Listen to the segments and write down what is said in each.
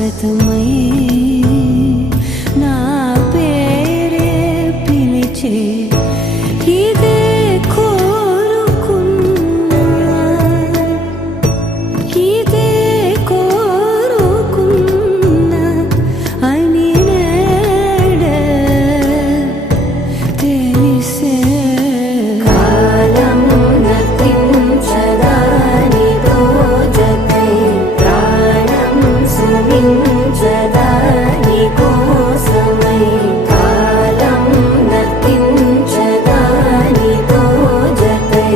శాశ్వతమై నా పేరే పిలిచే ఇదే కోరుకున్నా ఇదే కోరుకున్నా అని నేడే తెలిసే కాలం నతించదానిదో జతై ప్రాణం సుమించదాని కోసమై కాలం నతించదానిదో జతై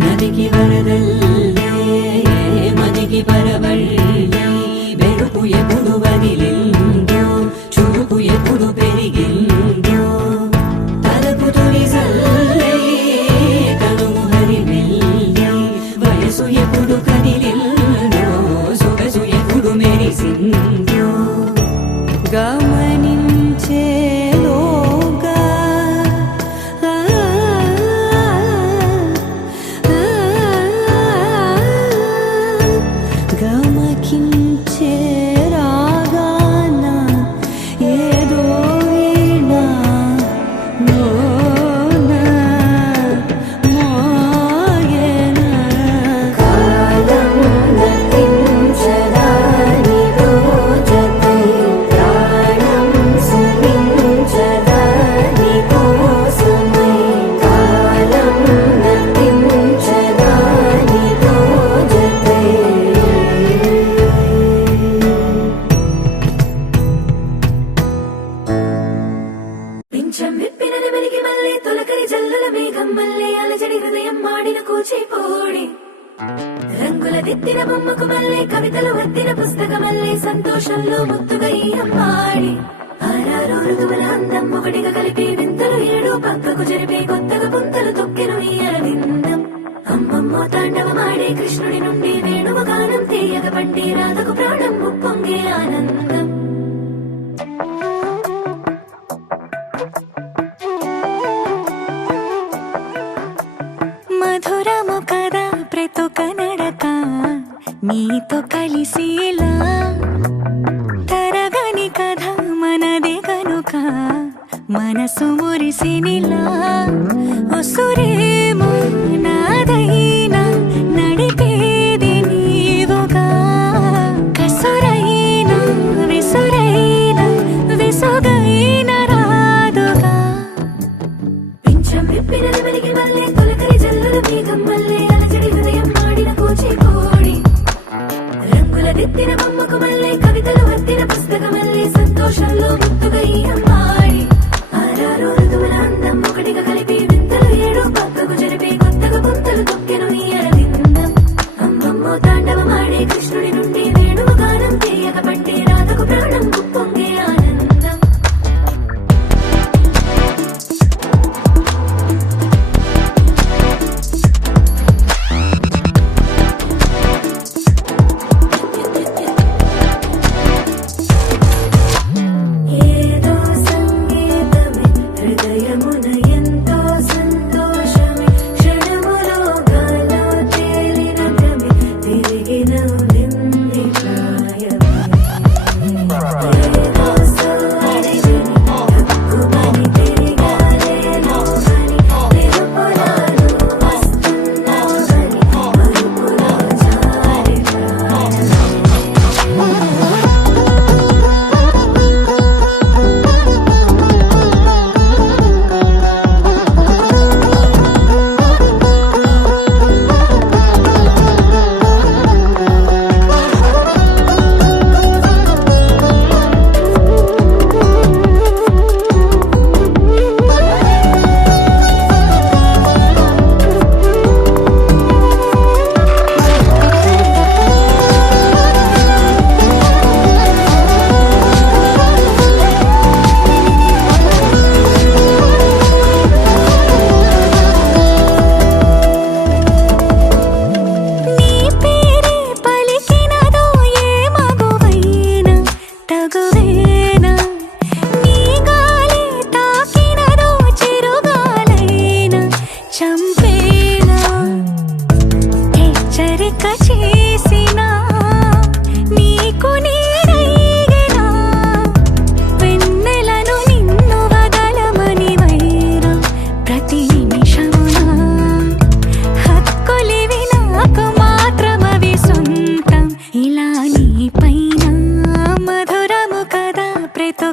నదికి వరదల్లే మదికి పరవళ్ళే వెరుపు ఎప్పుడు వదిలిందో చురుకు ఎప్పుడు పెరిగిందో తలపు తొలి సల్లే తనుము హరివెల్లే వయసు ఎప్పుడు కదిలిందో సొగసు ఎప్పుడు మెరిసిందో గమనించేలోగా గమకించే రాగాన ఏదో వీణా లోన మోగేనా కాలం నతించదానిదో జతై ప్రాణం సుమించదాని కోసమై కాలం నతించదానిదో జతై పింఛం విప్పిన నెమలికి మల్లె తొలకరి జల్లుల మేఘం మల్లె అలజడి హృదయం మాడిన కూచిపూడి రంగుల దిద్దిన బొమ్మకు మల్లె కవితలు వద్దిన పుస్తక మల్లె సంతోషంలో ముత్తుగా ఈ అమ్మాడి ఆరారు ఋతువుల అందం ఒకటిగా కలిపి వింతలు ఏడు పక్కకు జరిపే కొత్తగా పుంతలు తొక్కెను ఈ అరవిందం అమ్మమ్మో తాండవమాడే కృష్ణుడి నుండి వేణువ గానం తీయగ పండి రాధకు ప్రాణం ఉప్పొంగే ఆనందం మధురము కదా ప్రతొక నడక నీతో కలిసేలా తరగని కథ మనదే కనుక మనసు మురిసినిలా ఒసురేమో నాదైనా నడిపేది నీవుగా కసురైనా విసురైనా విసుగైన రాదుగా పింఛం విప్పిన నెమలికి మల్లె తొలకరి జల్లుల మేఘం మల్లె అలజడి హృదయం మాడిన కూచిపూడి రంగుల దిద్దిన బొమ్మకు మల్లె కవితలు వద్దిన పుస్తక మల్లె సంతోషంలో ముత్తుగా ఈ అమ్మాడి ఆరారు ఋతువుల అందం ఒకటిగా కలిపి వింతలు ఏడు పక్కకు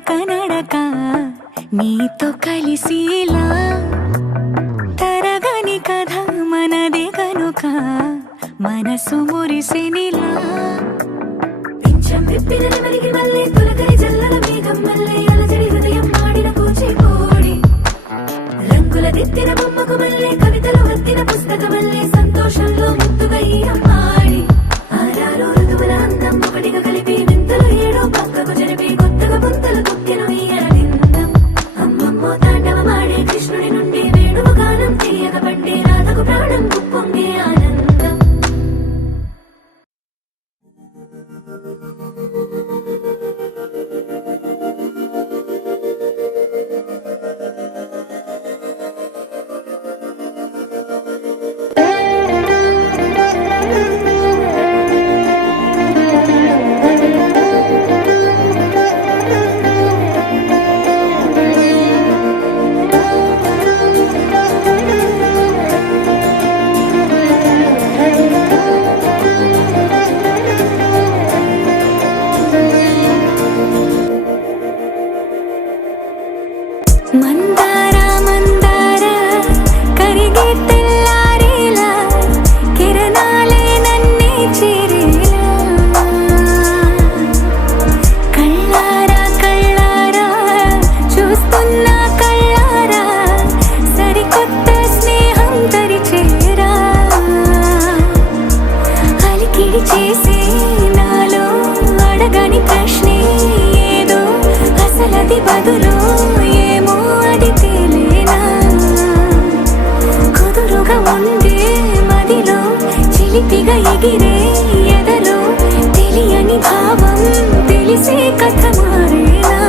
ఒక నడక నీతో కలిసిలా తరగని కథ మనదే కనుక మనసు మురిసినిలా పింఛం విప్పిన నెమలికి మళ్ళీ తొలకరి జల్లల మేఘం మళ్ళీ అలజడి హృదయం ఆడిన కూచిపూడి రంగుల దిద్దిన బొమ్మకు మళ్ళీ కవితలు వత్తిన పుస్తకం మళ్ళీ సంతోషంలో ముద్దుగా ఆడి ఆరారు ఋతువుల అందం ఒకటిగా కలిపి వింతలు ఏడో పక్కకు జరిపి కొత్తగా పుంతలు తొక్కిన ఈయడిందం అమ్మమ్మో తాండవమాడే కృష్ణుడి నుండి వేణువు గానం తీయక పండి రాధకు ప్రాణం పొంగే ఆనందం మందార మందార కరిగే తెల్లారేలా కిరణాలే నన్నే చేరేలా కళ్ళారా కళ్ళారా చూస్తున్నా కళ్ళారా సరికొత్త స్నేహం తరిచేరా అలికిడి చేసే నాలో అడగని ప్రశ్నే ఏదో అసలది బదులు చిలిపిగా ఎగిరే ఎదలో తెలియని భావం తెలిసే కథ మారేనా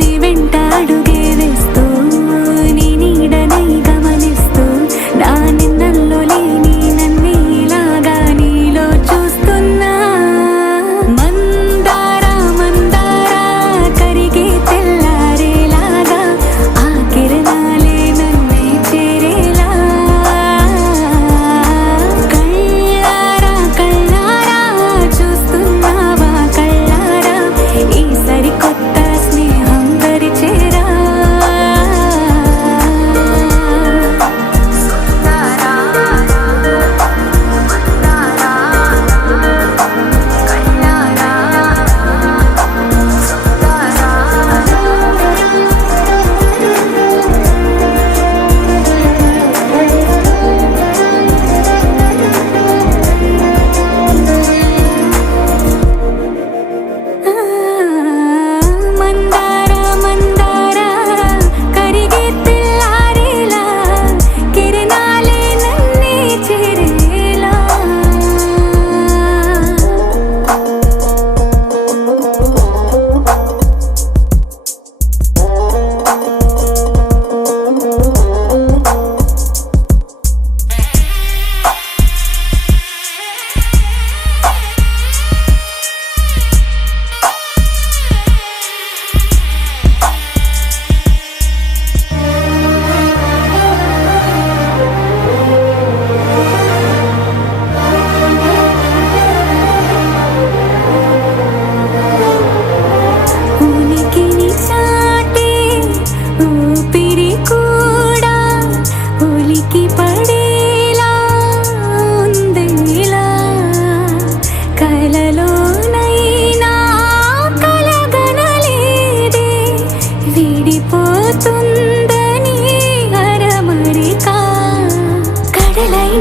నీ వెంట అడుగే వేస్తూ నీ నీడనై గమనిస్తూ నా నిన్నల్లో లేని నన్నే ఇలాగా నీలో చూస్తున్నా మందార మందార కరిగే తెల్లారేలాగా ఆ కిరణాలే నన్నే చేరేలా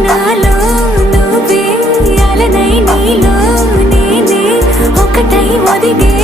నాలో నువ్వే అలనై నీలో నేనే ఒకటై ఒదిగే